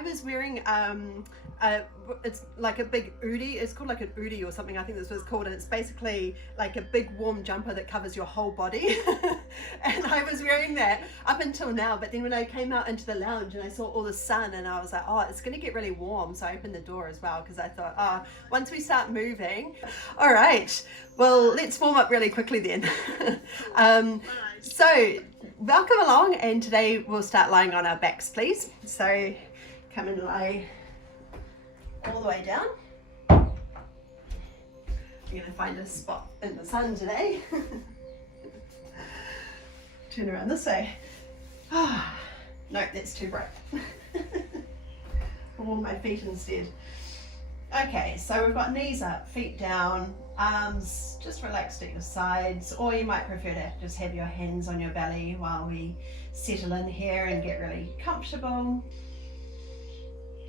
I was wearing it's like a big udi. It's called like an udi or something. I think that's what it's called. And it's basically like a big warm jumper that covers your whole body. And I was wearing that up until now. But then when I came out into the lounge and I saw all the sun, and I was like, oh, it's going to get really warm. So I opened the door as well because I thought, oh, once we start moving. All right. Well, let's warm up really quickly then. So welcome along, and today we'll start lying on our backs, please. So come and lie all the way down. I'm going to find a spot in the sun today. Turn around this way. Oh, no, that's too bright. I'll warm my feet instead. Okay, so we've got knees up, feet down, arms just relaxed at your sides, or you might prefer to just have your hands on your belly while we settle in here and get really comfortable.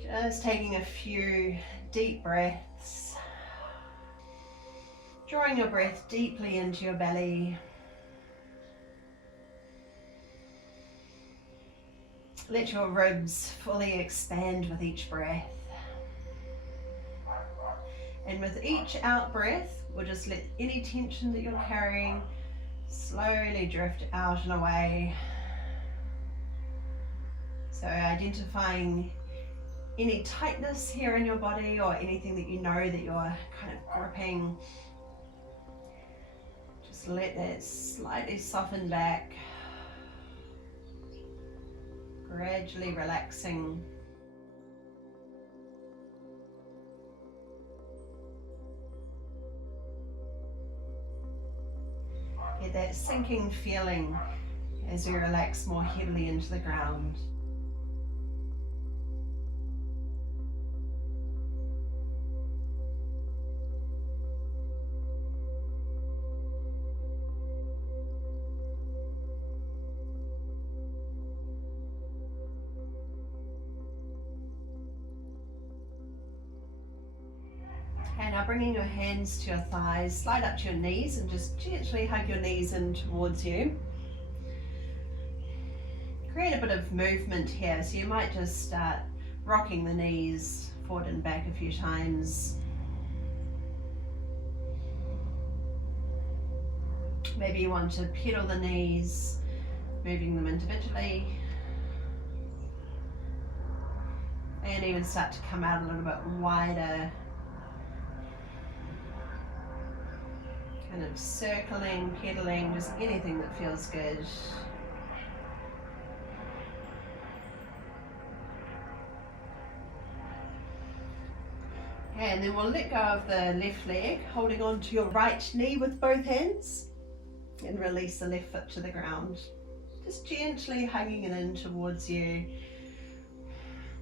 Just taking a few deep breaths, drawing your breath deeply into your belly. Let your ribs fully expand with each breath. And with each out breath, we'll just let any tension that you're carrying slowly drift out and away. So identifying any tightness here in your body or anything that you know that you're kind of gripping, just let that slightly soften back, gradually relaxing. Get that sinking feeling as you relax more heavily into the ground. Okay, now bringing your hands to your thighs, slide up to your knees and just gently hug your knees in towards you. Create a bit of movement here, so you might just start rocking the knees forward and back a few times. Maybe you want to pedal the knees, moving them individually. And even start to come out a little bit wider. Kind of circling, pedaling, just anything that feels good. And then we'll let go of the left leg, holding on to your right knee with both hands, and release the left foot to the ground. Just gently hugging it in towards you.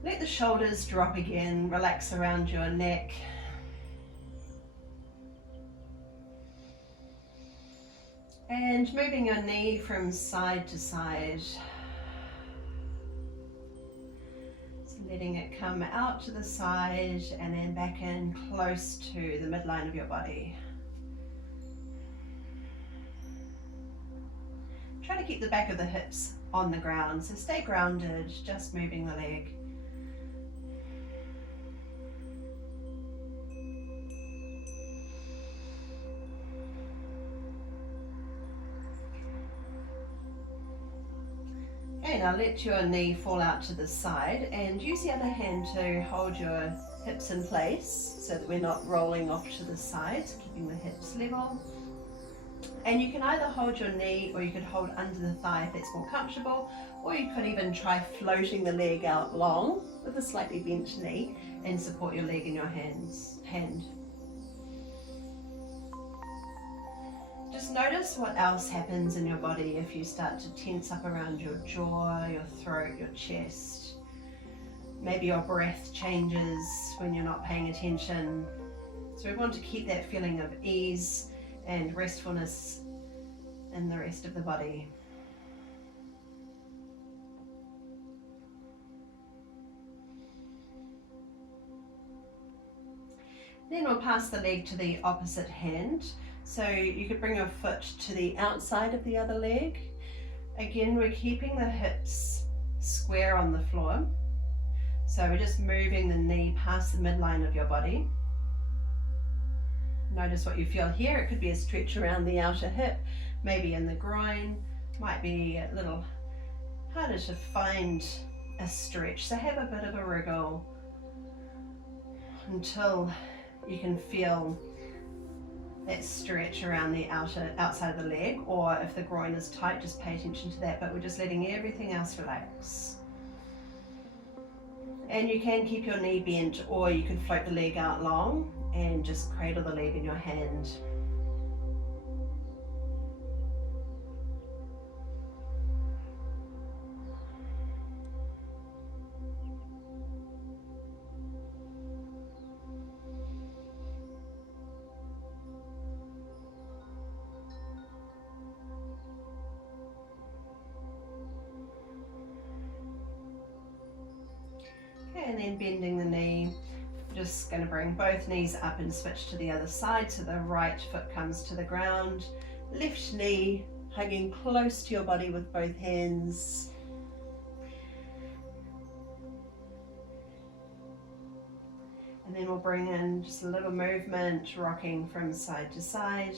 Let the shoulders drop again, relax around your neck. And moving your knee from side to side. So letting it come out to the side and then back in close to the midline of your body. Try to keep the back of the hips on the ground, so stay grounded, just moving the leg. Okay, now let your knee fall out to the side and use the other hand to hold your hips in place so that we're not rolling off to the sides, keeping the hips level. And you can either hold your knee or you could hold under the thigh if that's more comfortable, or you could even try floating the leg out long with a slightly bent knee and support your leg in your hand. Just notice what else happens in your body if you start to tense up around your jaw, your throat, your chest. Maybe your breath changes when you're not paying attention. So we want to keep that feeling of ease and restfulness in the rest of the body. Then we'll pass the leg to the opposite hand. So you could bring your foot to the outside of the other leg. Again, we're keeping the hips square on the floor. So we're just moving the knee past the midline of your body. Notice what you feel here. It could be a stretch around the outer hip, maybe in the groin, might be a little harder to find a stretch. So have a bit of a wriggle until you can feel that stretch around the outside of the leg, or if the groin is tight, just pay attention to that, but we're just letting everything else relax. And you can keep your knee bent, or you could float the leg out long and just cradle the leg in your hand. And then bending the knee, just going to bring both knees up and switch to the other side, so the right foot comes to the ground, left knee hugging close to your body with both hands. And then we'll bring in just a little movement, rocking from side to side.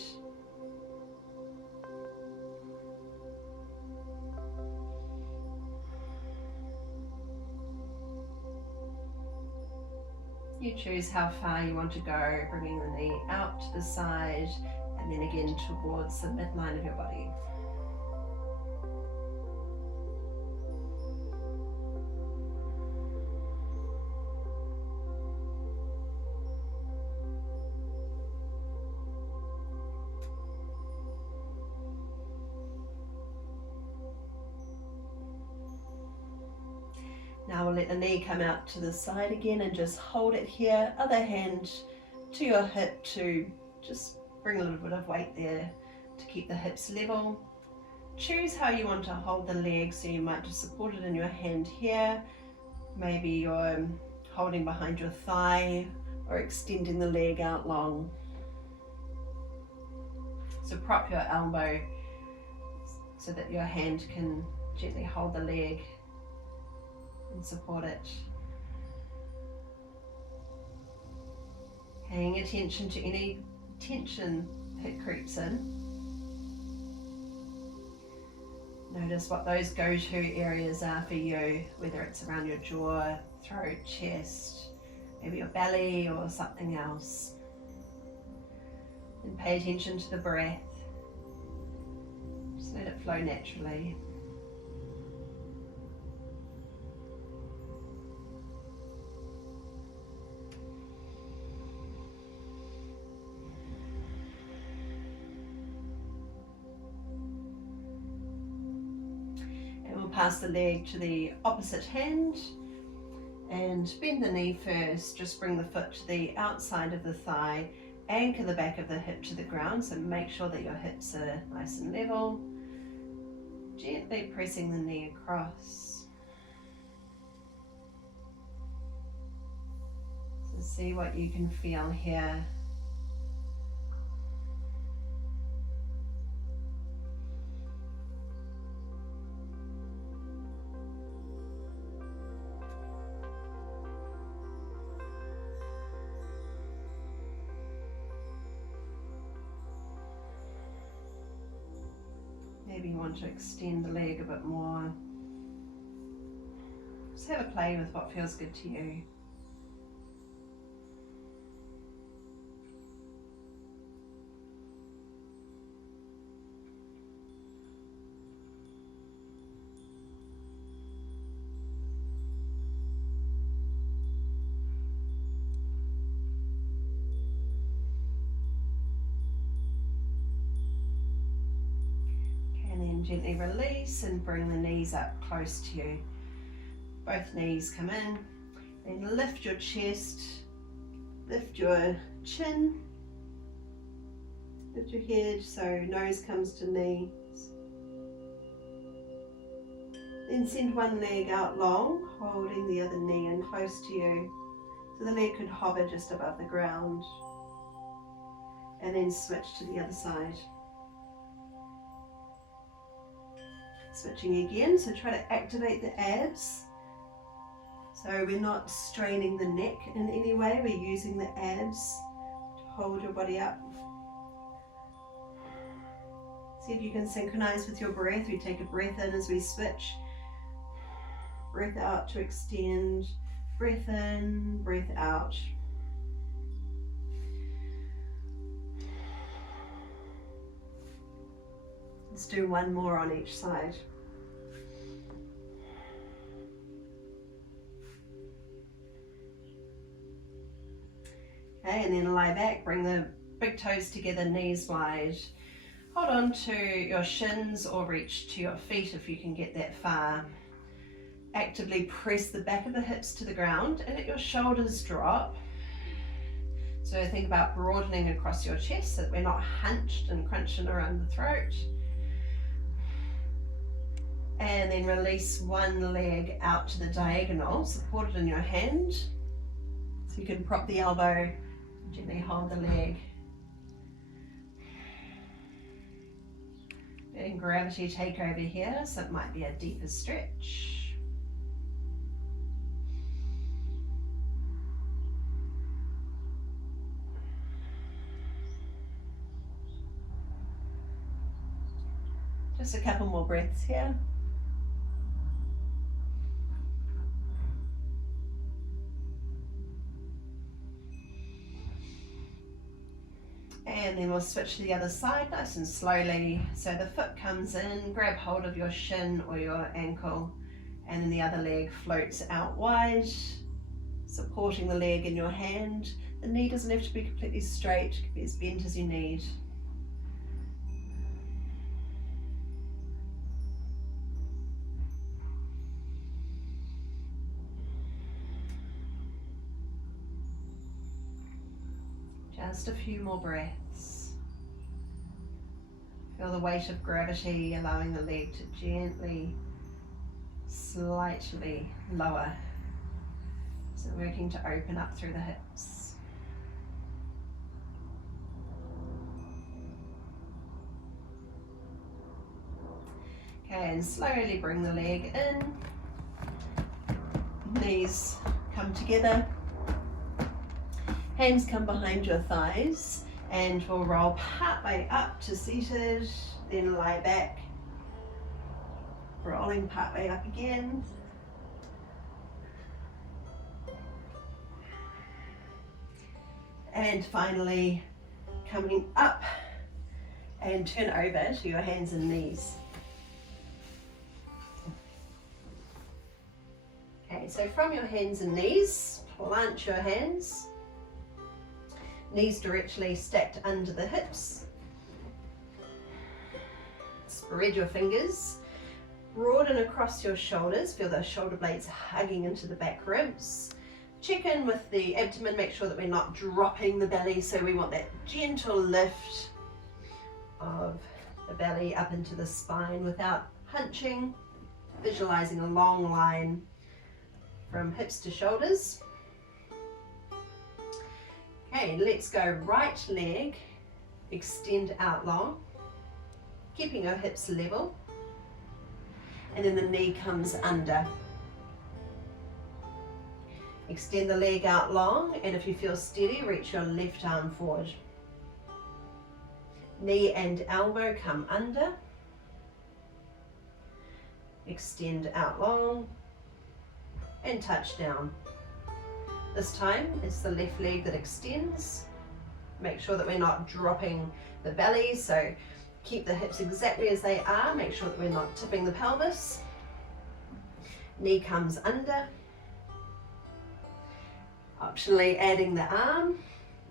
You choose how far you want to go, bringing the knee out to the side and then again towards the midline of your body. Now we'll let the knee come out to the side again and just hold it here. Other hand to your hip to just bring a little bit of weight there to keep the hips level. Choose how you want to hold the leg, so you might just support it in your hand here. Maybe you're holding behind your thigh or extending the leg out long. So prop your elbow so that your hand can gently hold the leg and support it. Paying attention to any tension that creeps in. Notice what those go-to areas are for you, whether it's around your jaw, throat, chest, maybe your belly or something else. And pay attention to the breath. Just let it flow naturally. Pass the leg to the opposite hand and bend the knee first. Just bring the foot to the outside of the thigh, anchor the back of the hip to the ground, so make sure that your hips are nice and level. Gently pressing the knee across. So see what you can feel here. Maybe you want to extend the leg a bit more. Just have a play with what feels good to you. Gently release and bring the knees up close to you. Both knees come in. Then lift your chest, lift your chin, lift your head so nose comes to knees. Then send one leg out long, holding the other knee in close to you. So the leg could hover just above the ground. And then switch to the other side. Switching again, so try to activate the abs. So we're not straining the neck in any way, we're using the abs to hold your body up. See if you can synchronize with your breath. We take a breath in as we switch. Breath out to extend. Breath in, breath out. Let's do one more on each side. Okay, and then lie back, bring the big toes together, knees wide. Hold on to your shins or reach to your feet if you can get that far. Actively press the back of the hips to the ground and let your shoulders drop. So think about broadening across your chest so that we're not hunched and crunching around the throat. And then release one leg out to the diagonal, supported in your hand. So you can prop the elbow, gently hold the leg. Letting gravity take over here, so it might be a deeper stretch. Just a couple more breaths here. And then we'll switch to the other side nice and slowly. So the foot comes in, grab hold of your shin or your ankle, and then the other leg floats out wide, supporting the leg in your hand. The knee doesn't have to be completely straight, it can be as bent as you need. Just a few more breaths. Feel the weight of gravity allowing the leg to gently, slightly lower. So working to open up through the hips. Okay, and slowly bring the leg in. Knees come together. Hands come behind your thighs, and we'll roll part way up to seated, then lie back, rolling part way up again. And finally coming up and turn over to your hands and knees. Okay, so from your hands and knees, plant your hands. Knees directly stacked under the hips. Spread your fingers. Broaden across your shoulders. Feel those shoulder blades hugging into the back ribs. Check in with the abdomen. Make sure that we're not dropping the belly. So we want that gentle lift of the belly up into the spine without hunching. Visualizing a long line from hips to shoulders. Okay, let's go right leg, extend out long, keeping your hips level, and then the knee comes under. Extend the leg out long, and if you feel steady, reach your left arm forward. Knee and elbow come under. Extend out long, and touch down. This time, it's the left leg that extends. Make sure that we're not dropping the belly, so keep the hips exactly as they are. Make sure that we're not tipping the pelvis. Knee comes under. Optionally adding the arm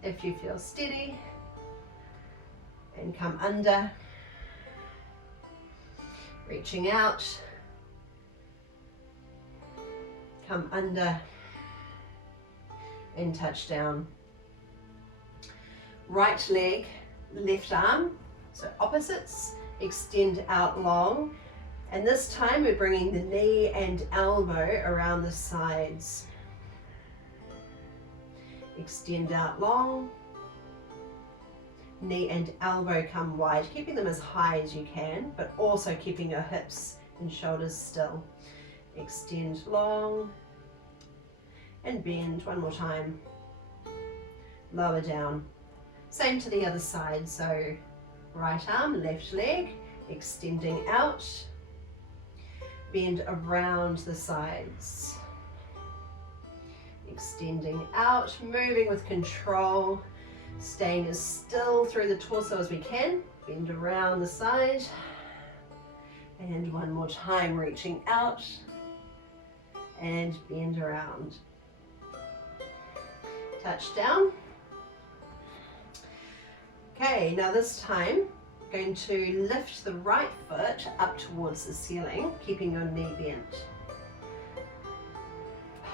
if you feel steady. And come under. Reaching out. Come under. And touch down. Right leg, left arm, so opposites, extend out long, and this time we're bringing the knee and elbow around the sides. Extend out long, knee and elbow come wide, keeping them as high as you can, but also keeping your hips and shoulders still. Extend long, and bend one more time. Lower down. Same to the other side, so right arm, left leg, extending out, bend around the sides, extending out, moving with control, staying as still through the torso as we can, bend around the side, and one more time, reaching out, and bend around. Touch down. Okay, now this time, going to lift the right foot up towards the ceiling, keeping your knee bent.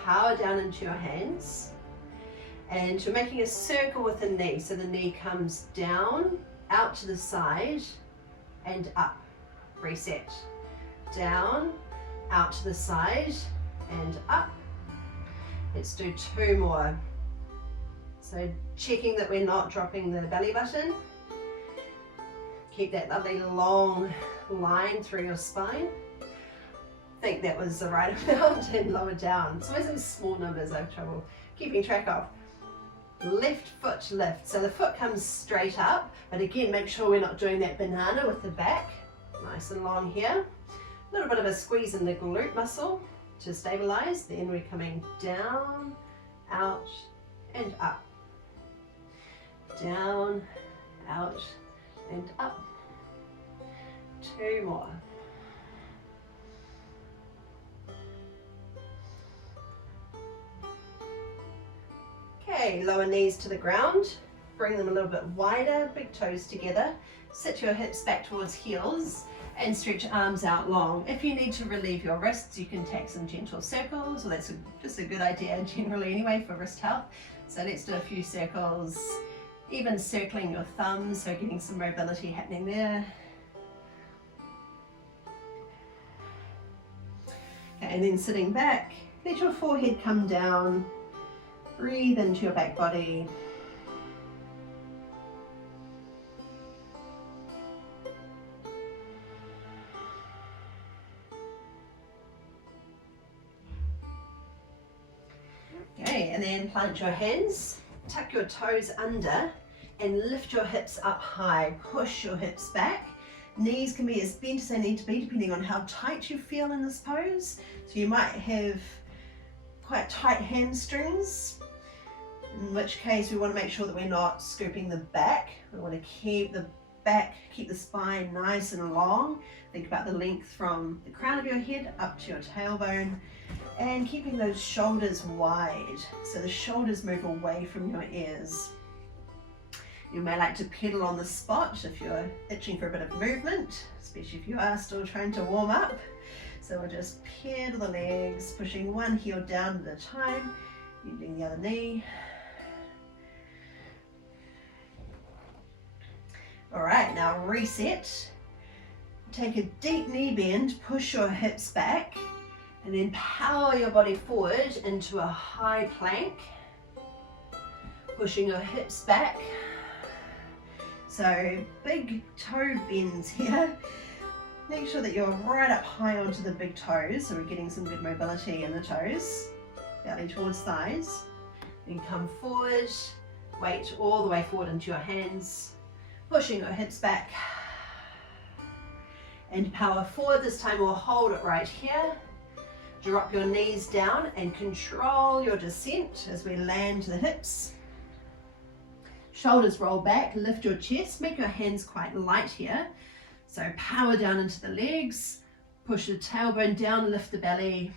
Power down into your hands, and you're making a circle with the knee, so the knee comes down, out to the side, and up. Reset. Down, out to the side, and up. Let's do 2 more. So checking that we're not dropping the belly button. Keep that lovely long line through your spine. I think that was the right amount, and lower down. It's always those small numbers I have trouble keeping track of. Left foot lift. So the foot comes straight up, but again, make sure we're not doing that banana with the back. Nice and long here. A little bit of a squeeze in the glute muscle to stabilize. Then we're coming down, out, and up. Down, out, and up. 2 more. Okay, lower knees to the ground. Bring them a little bit wider, big toes together. Sit your hips back towards heels and stretch arms out long. If you need to relieve your wrists, you can take some gentle circles, or that's just a good idea generally anyway for wrist health. So let's do a few circles, even circling your thumbs, so getting some mobility happening there. Okay, and then sitting back, let your forehead come down, breathe into your back body. Okay, and then plant your hands, tuck your toes under, and lift your hips up high. Push your hips back. Knees can be as bent as they need to be depending on how tight you feel in this pose. So you might have quite tight hamstrings, in which case we want to make sure that we're not scooping the back. We want to keep the back, keep the spine nice and long. Think about the length from the crown of your head up to your tailbone, and keeping those shoulders wide, so the shoulders move away from your ears. You may like to pedal on the spot if you're itching for a bit of movement, especially if you are still trying to warm up. So we'll just pedal the legs, pushing one heel down at a time, bending the other knee. All right, now reset. Take a deep knee bend, push your hips back, and then power your body forward into a high plank, pushing your hips back. So big toe bends here. Make sure that you're right up high onto the big toes, so we're getting some good mobility in the toes, belly towards thighs. Then come forward, weight all the way forward into your hands, pushing your hips back, and power forward. This time we'll hold it right here. Drop your knees down and control your descent as we land the hips. Shoulders roll back, lift your chest, make your hands quite light here. So power down into the legs, push the tailbone down, lift the belly.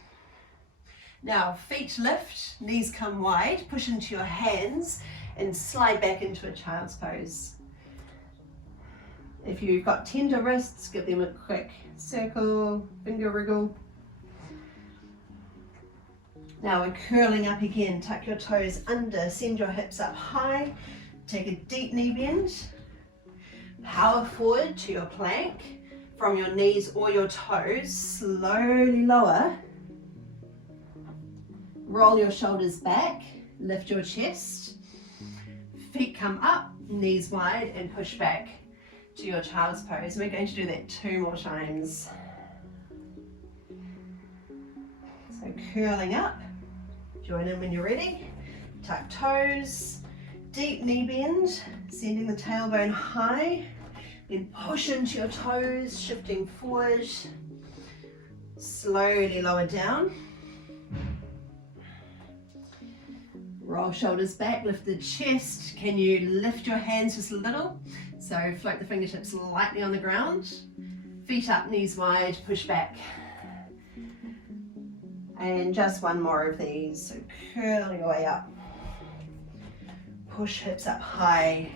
Now feet lift, knees come wide, push into your hands and slide back into a child's pose. If you've got tender wrists, give them a quick circle, finger wriggle. Now we're curling up again, tuck your toes under, send your hips up high, take a deep knee bend, power forward to your plank, from your knees or your toes, slowly lower, roll your shoulders back, lift your chest, feet come up, knees wide, and push back to your child's pose. We're going to do that 2 more times. So curling up, Join in when you're ready. Tuck toes, deep knee bend, sending the tailbone high, then push into your toes, shifting forward, slowly lower down. Roll shoulders back, lift the chest. Can you lift your hands just a little? So float the fingertips lightly on the ground. Feet up, knees wide, push back. And just one more of these. So curl your way up. Push hips up high.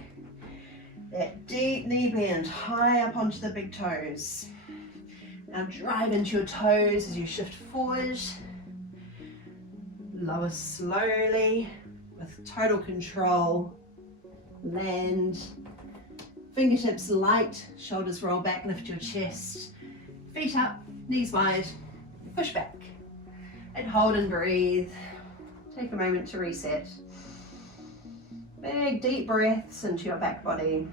That deep knee bend high up onto the big toes. Now drive into your toes as you shift forward. Lower slowly with total control. Land. Fingertips light, shoulders roll back, lift your chest. Feet up, knees wide, push back. And hold and breathe. Take a moment to reset. Big deep breaths into your back body.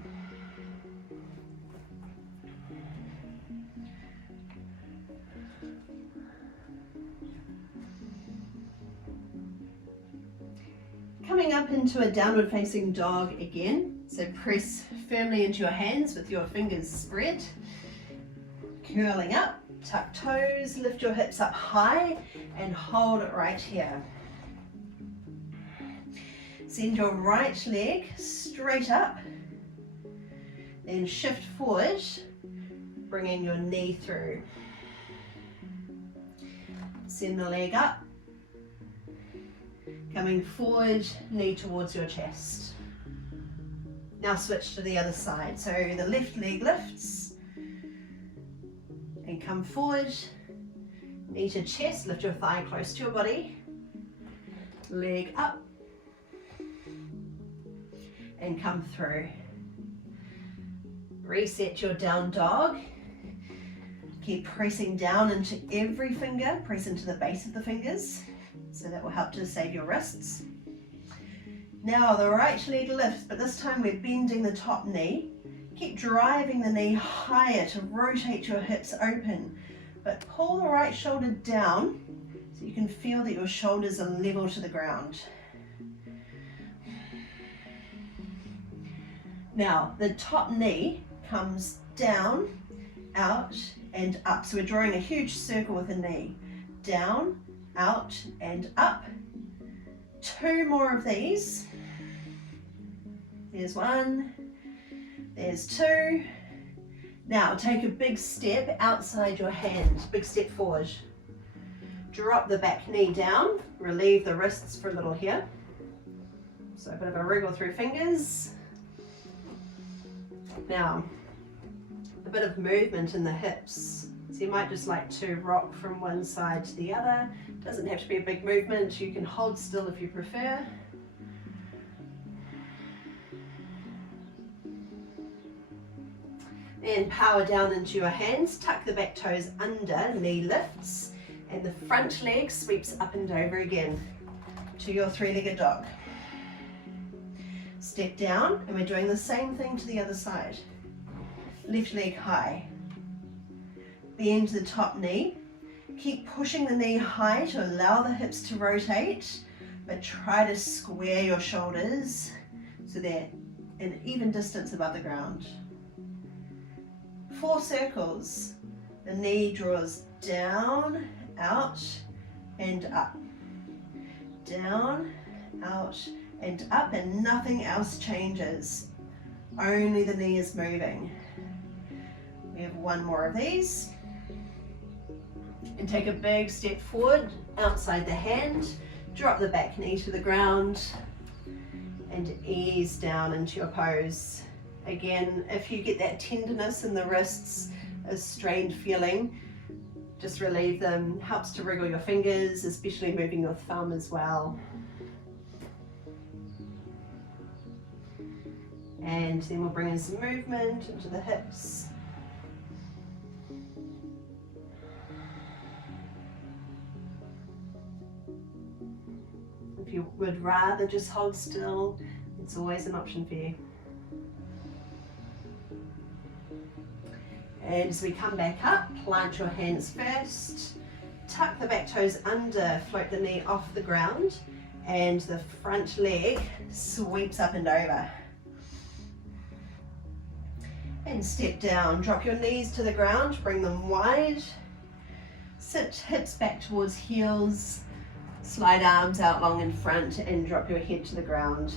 Coming up into a downward facing dog again. So press firmly into your hands with your fingers spread. Curling up, tuck toes, lift your hips up high and hold it right here. Send your right leg straight up. Then shift forward, bringing your knee through. Send the leg up. Coming forward, knee towards your chest. Now switch to the other side. So the left leg lifts and come forward, knee to chest, lift your thigh close to your body, leg up and come through. Reset your down dog. Keep pressing down into every finger, press into the base of the fingers. So that will help to save your wrists. Now the right leg lifts, but this time we're bending the top knee. Keep driving the knee higher to rotate your hips open, but pull the right shoulder down so you can feel that your shoulders are level to the ground. Now the top knee comes down, out and up. So we're drawing a huge circle with the knee. Down, out and up. 2 more of these. There's 1, there's 2. Now take a big step outside your hand, big step forward. Drop the back knee down, relieve the wrists for a little here. So a bit of a wriggle through fingers. Now, a bit of movement in the hips. So you might just like to rock from one side to the other. Doesn't have to be a big movement. You can hold still if you prefer. And power down into your hands. Tuck the back toes under, knee lifts, and the front leg sweeps up and over again to your 3-legged dog. Step down, and we're doing the same thing to the other side. Left leg high. Bend the top knee. Keep pushing the knee high to allow the hips to rotate, but try to square your shoulders so they're an even distance above the ground. 4 circles. The knee draws down, out, and up. Down, out, and up, and nothing else changes. Only the knee is moving. We have 1 more of these. And take a big step forward, outside the hand. Drop the back knee to the ground and ease down into your pose. Again, if you get that tenderness in the wrists, a strained feeling, just relieve them. Helps to wriggle your fingers, especially moving your thumb as well. And then we'll bring in some movement into the hips. If you would rather just hold still, it's always an option for you. And as we come back up, plant your hands first, tuck the back toes under, float the knee off the ground, and the front leg sweeps up and over. And step down, drop your knees to the ground, bring them wide. Sit hips back towards heels, slide arms out long in front and drop your head to the ground.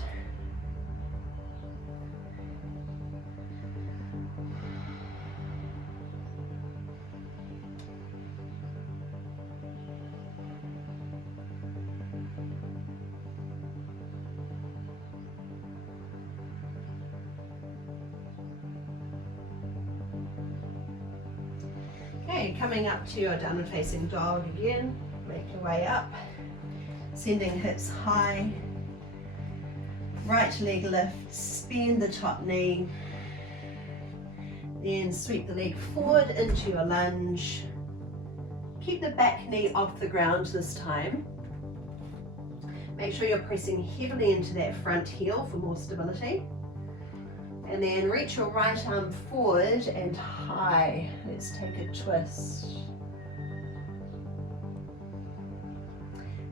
Okay, coming up to your downward facing dog again, make your way up, sending hips high, right leg lifts, bend the top knee, then sweep the leg forward into your lunge. Keep the back knee off the ground this time. Make sure you're pressing heavily into that front heel for more stability. And then reach your right arm forward and high. Let's take a twist.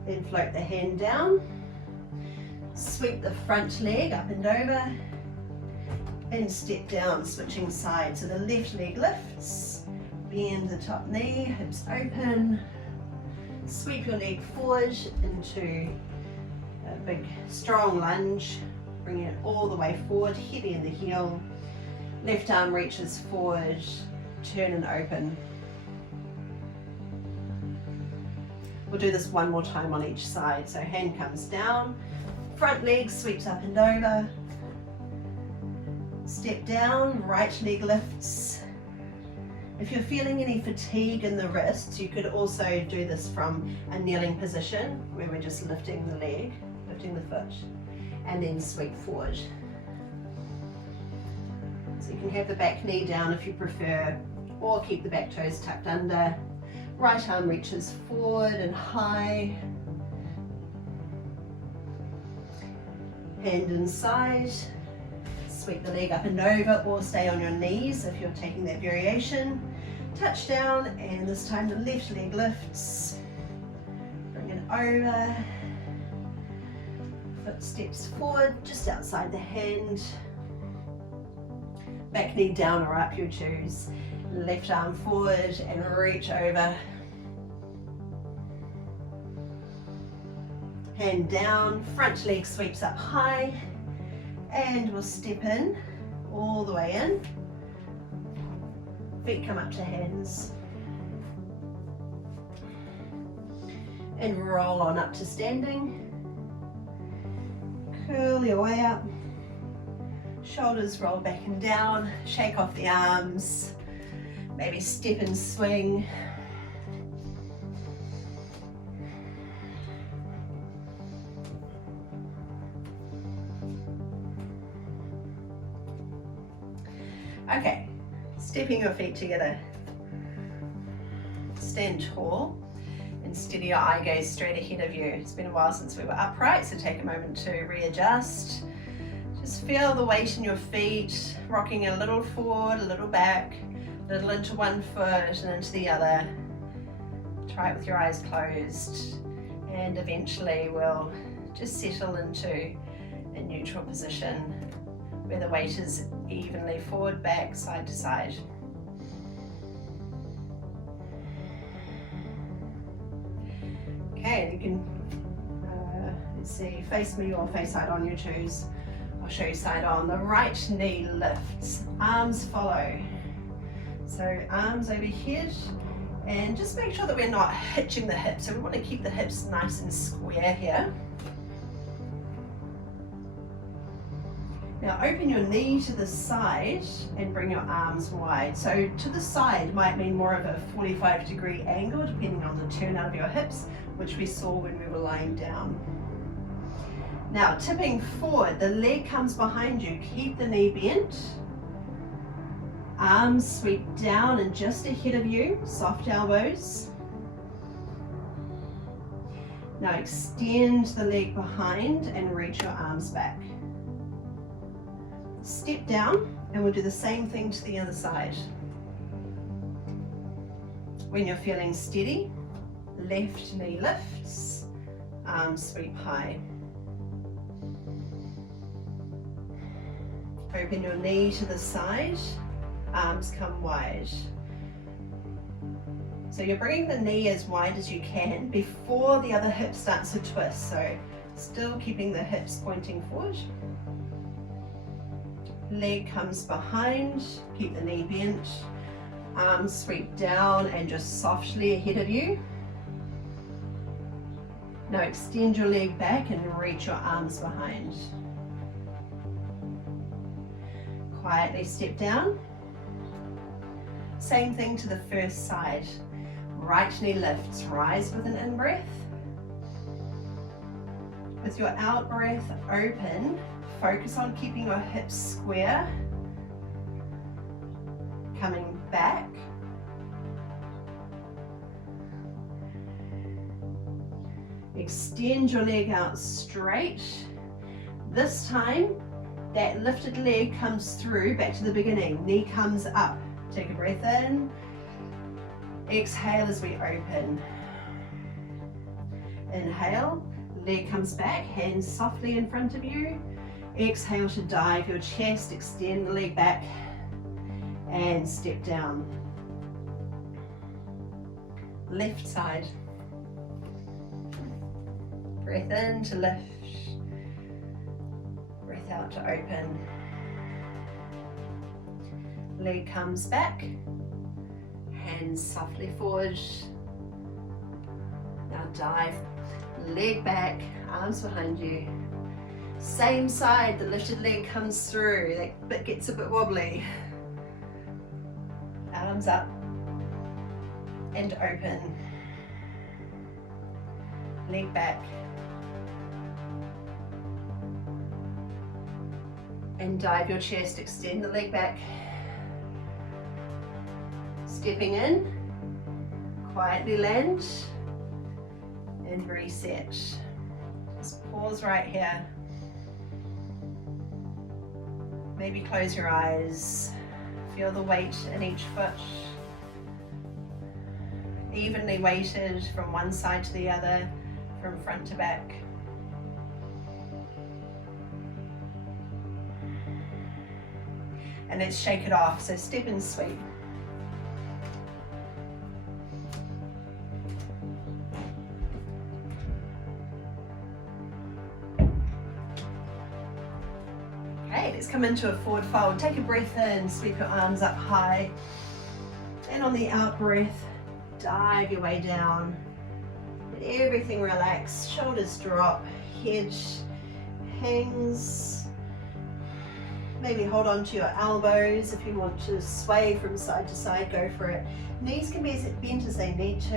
Then float the hand down. Sweep the front leg up and over. And step down, switching sides. So the left leg lifts. Bend the top knee, hips open. Sweep your leg forward into a big strong lunge. Bring it all the way forward, heavy in the heel. Left arm reaches forward, turn and open. We'll do this one more time on each side. So hand comes down, front leg sweeps up and over. Step down, right leg lifts. If you're feeling any fatigue in the wrists, you could also do this from a kneeling position where we're just lifting the leg, lifting the foot. And then sweep forward. So you can have the back knee down if you prefer, or keep the back toes tucked under. Right arm reaches forward and high. Hand inside. Sweep the leg up and over, or stay on your knees if you're taking that variation. Touch down, and this time the left leg lifts. Bring it over. Foot steps forward, just outside the hand. Back knee down or up, you choose. Left arm forward and reach over. Hand down, front leg sweeps up high. And we'll step in, all the way in. Feet come up to hands. And roll on up to standing. Curl your way up, shoulders roll back and down, shake off the arms, maybe step and swing. Okay, stepping your feet together, stand tall. Steady your eye gaze straight ahead of you. It's been a while since we were upright, so take a moment to readjust. Just feel the weight in your feet, rocking a little forward, a little back, a little into one foot and into the other. Try it with your eyes closed, and eventually we'll just settle into a neutral position where the weight is evenly forward, back, side to side. Okay, you can, let's see, face me or face side on, you choose. I'll show you side on. The right knee lifts, arms follow. So arms overhead, and just make sure that we're not hitching the hips. So we want to keep the hips nice and square here. Now open your knee to the side and bring your arms wide. So to the side might mean more of a 45-degree angle depending on the turn out of your hips, which we saw when we were lying down. Now tipping forward, the leg comes behind you. Keep the knee bent. Arms sweep down and just ahead of you, soft elbows. Now extend the leg behind and reach your arms back. Step down, and we'll do the same thing to the other side. When you're feeling steady, Left knee lifts, arms sweep high. Open your knee to the side, arms come wide. So you're bringing the knee as wide as you can before the other hip starts to twist. So still keeping the hips pointing forward. Leg comes behind, keep the knee bent. Arms sweep down and just softly ahead of you. Now extend your leg back and reach your arms behind. Quietly step down. Same thing to the first side. Right knee lifts, rise with an in-breath. With your out-breath open, focus on keeping your hips square. Coming back. Extend your leg out straight. This time, that lifted leg comes through, back to the beginning. Knee comes up. Take a breath in. Exhale as we open. Inhale, leg comes back, hands softly in front of you. Exhale to dive your chest, extend the leg back and step down. Left side. Breath in to lift. Breath out to open. Leg comes back. Hands softly forward. Now dive. Leg back, arms behind you. Same side, the lifted leg comes through. That bit gets a bit wobbly. Arms up and open. Leg back. And dive your chest, extend the leg back. Stepping in, quietly land and reset. Just pause right here. Maybe close your eyes. Feel the weight in each foot. Evenly weighted from one side to the other, from front to back. And let's shake it off. So step and sweep. Let's come into a forward fold. Take a breath in, sweep your arms up high. And on the out breath, dive your way down. Let everything relax, shoulders drop, head hangs. Maybe hold on to your elbows. If you want to sway from side to side, go for it. Knees can be as bent as they need to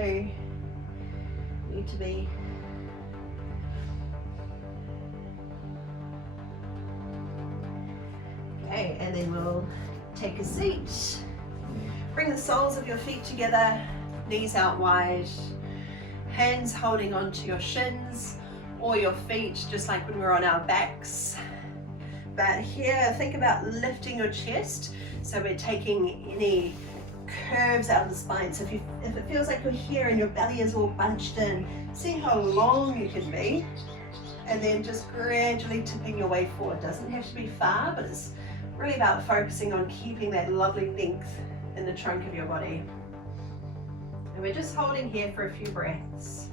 be. Okay, and then we'll take a seat. Bring the soles of your feet together, knees out wide, hands holding onto your shins or your feet, just like when we're on our backs. But here, think about lifting your chest. So we're taking any curves out of the spine. So if it feels like you're here and your belly is all bunched in, see how long you can be. And then just gradually tipping your way forward. Doesn't have to be far, but it's really about focusing on keeping that lovely length in the trunk of your body. And we're just holding here for a few breaths.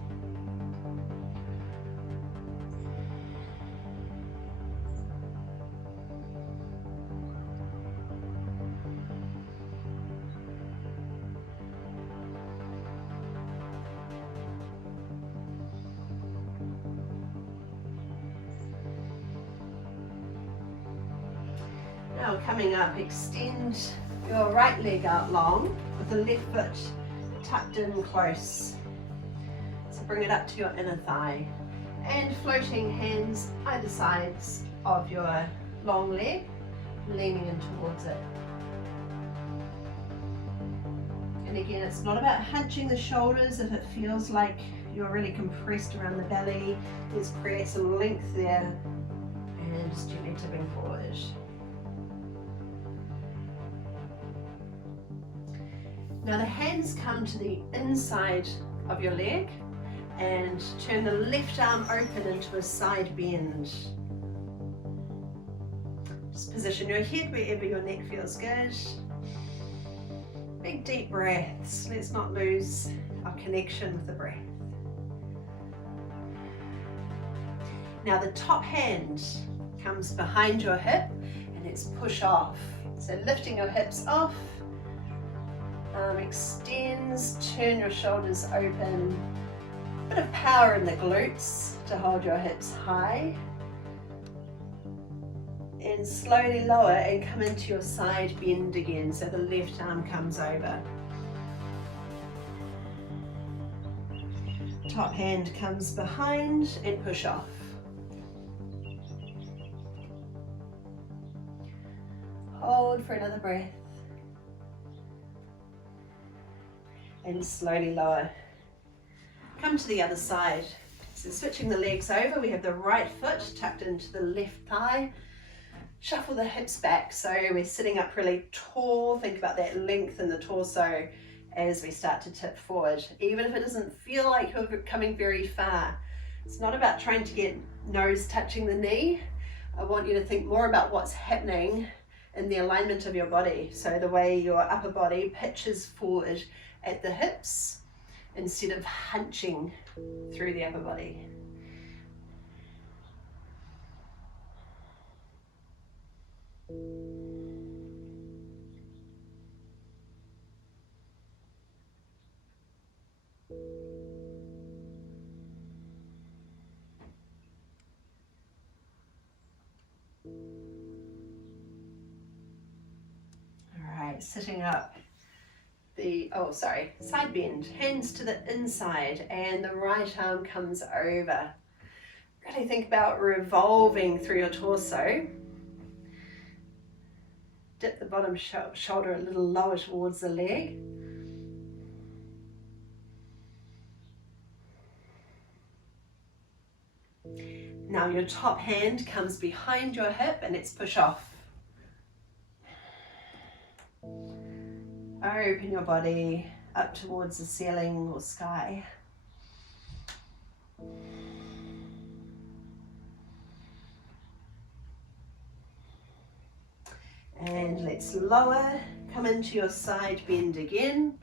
Now coming up, extend your right leg out long with the left foot tucked in close. So bring it up to your inner thigh and floating hands either sides of your long leg, leaning in towards it. And again, it's not about hunching the shoulders. If it feels like you're really compressed around the belly, let's create some length there and just gently tipping forward. Now the hands come to the inside of your leg and turn the left arm open into a side bend. Just position your head wherever your neck feels good. Big deep breaths. Let's not lose our connection with the breath. Now the top hand comes behind your hip and let's push off. So lifting your hips off, arm extends, turn your shoulders open. Bit of power in the glutes to hold your hips high. And slowly lower and come into your side bend again, so the left arm comes over. Top hand comes behind and push off. Hold for another breath. And slowly lower. Come to the other side. So switching the legs over, we have the right foot tucked into the left thigh. Shuffle the hips back, so we're sitting up really tall. Think about that length in the torso as we start to tip forward. Even if it doesn't feel like you're coming very far, it's not about trying to get nose touching the knee. I want you to think more about what's happening in the alignment of your body. So the way your upper body pitches forward at the hips instead of hunching through the upper body. Alright, sitting up. Side bend, hands to the inside and the right arm comes over. Really think about revolving through your torso. Dip the bottom shoulder a little lower towards the leg. Now your top hand comes behind your hip and let's push off. Open your body up towards the ceiling or sky. And let's lower, come into your side bend again.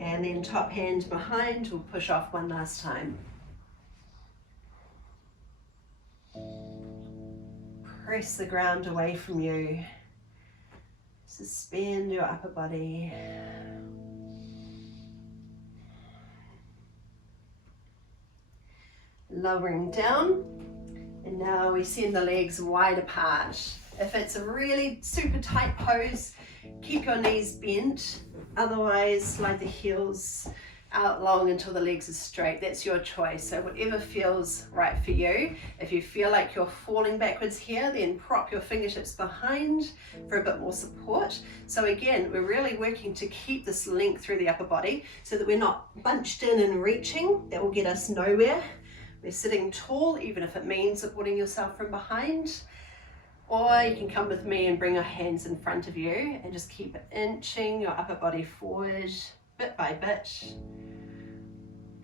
And then top hand behind, we'll push off one last time. Press the ground away from you. Suspend your upper body. Lowering down, and now we send the legs wide apart. If it's a really super tight pose, keep your knees bent. Otherwise, slide the heels out long until the legs are straight. That's your choice. So whatever feels right for you. If you feel like you're falling backwards here, then prop your fingertips behind for a bit more support. So again, we're really working to keep this length through the upper body so that we're not bunched in and reaching. That will get us nowhere. We're sitting tall, even if it means supporting yourself from behind. Or you can come with me and bring your hands in front of you and just keep inching your upper body forward bit by bit.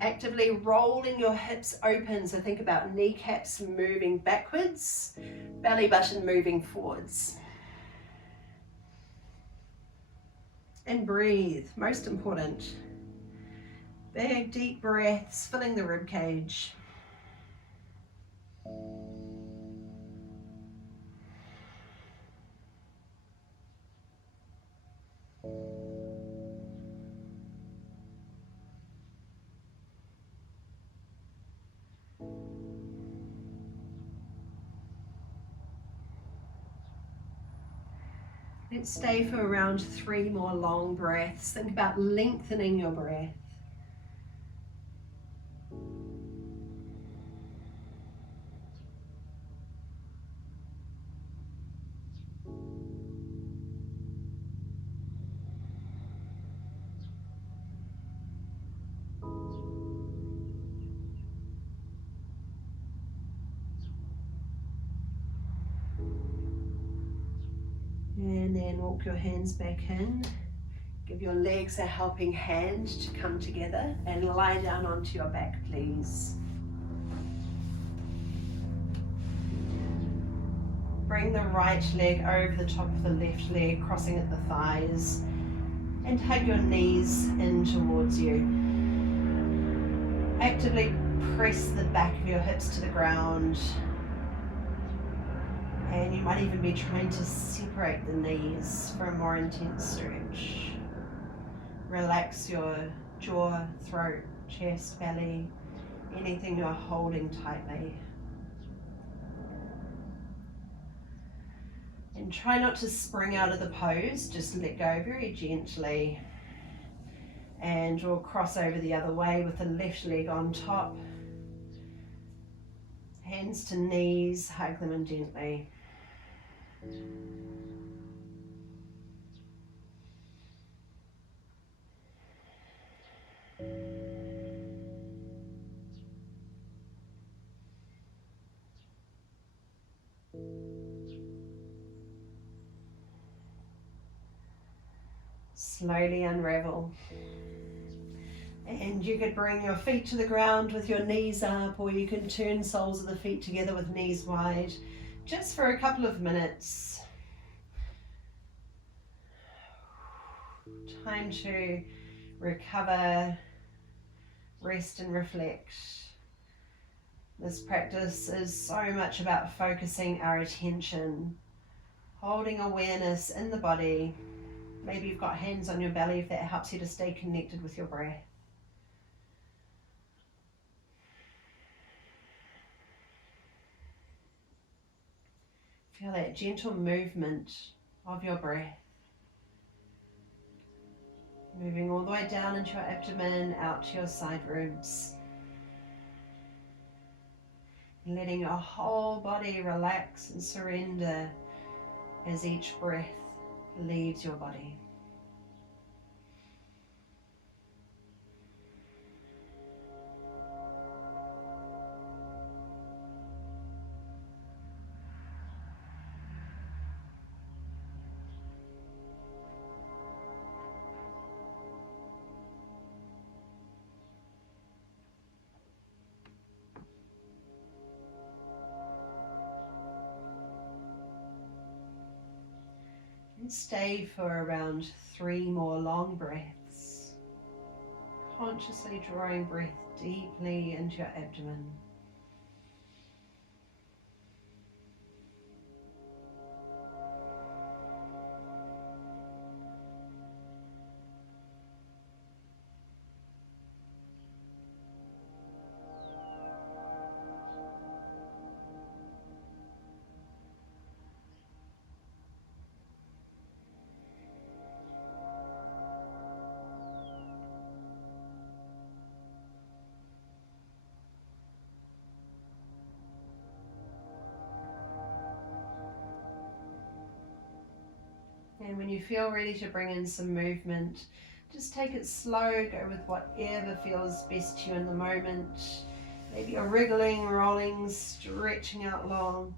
Actively rolling your hips open, so think about kneecaps moving backwards, belly button moving forwards. And breathe, most important. Big deep breaths, filling the rib cage. Let's stay for around 3 more long breaths. Think about lengthening your breath. And walk your hands back in. Give your legs a helping hand to come together and lie down onto your back, please. Bring the right leg over the top of the left leg, crossing at the thighs, and hug your knees in towards you. Actively press the back of your hips to the ground, and you might even be trying to separate the knees for a more intense stretch. Relax your jaw, throat, chest, belly, anything you're holding tightly. And try not to spring out of the pose, just let go very gently. And we'll cross over the other way with the left leg on top. Hands to knees, hug them in gently. Slowly unravel. And you could bring your feet to the ground with your knees up, or you can turn soles of the feet together with knees wide, just for a couple of minutes. Time to recover, rest and reflect. This practice is so much about focusing our attention, holding awareness in the body. Maybe you've got hands on your belly if that helps you to stay connected with your breath. Feel that gentle movement of your breath. Moving all the way down into your abdomen, out to your side ribs. Letting your whole body relax and surrender as each breath leaves your body. And stay for around 3 more long breaths, consciously drawing breath deeply into your abdomen. And when you feel ready to bring in some movement, just take it slow, go with whatever feels best to you in the moment. Maybe you're wriggling, rolling, stretching out long.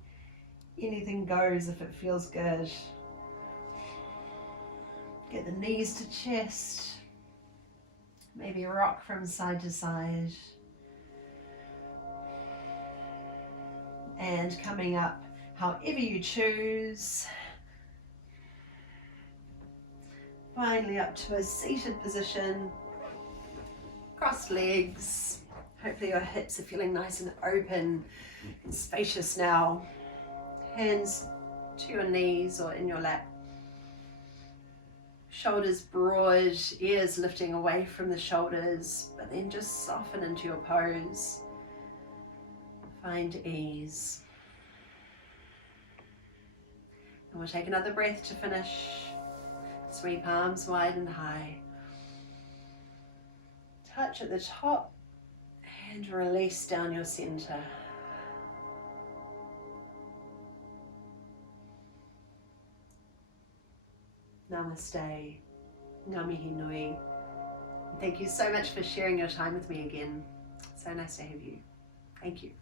Anything goes if it feels good. Get the knees to chest. Maybe rock from side to side. And coming up however you choose. Finally up to a seated position, crossed legs. Hopefully your hips are feeling nice and open and spacious now. Hands to your knees or in your lap. Shoulders broad, ears lifting away from the shoulders, but then just soften into your pose. Find ease. And we'll take another breath to finish. Sweep arms wide and high. Touch at the top and release down your center. Namaste. Ngā mihi nui. Thank you so much for sharing your time with me again. So nice to have you. Thank you.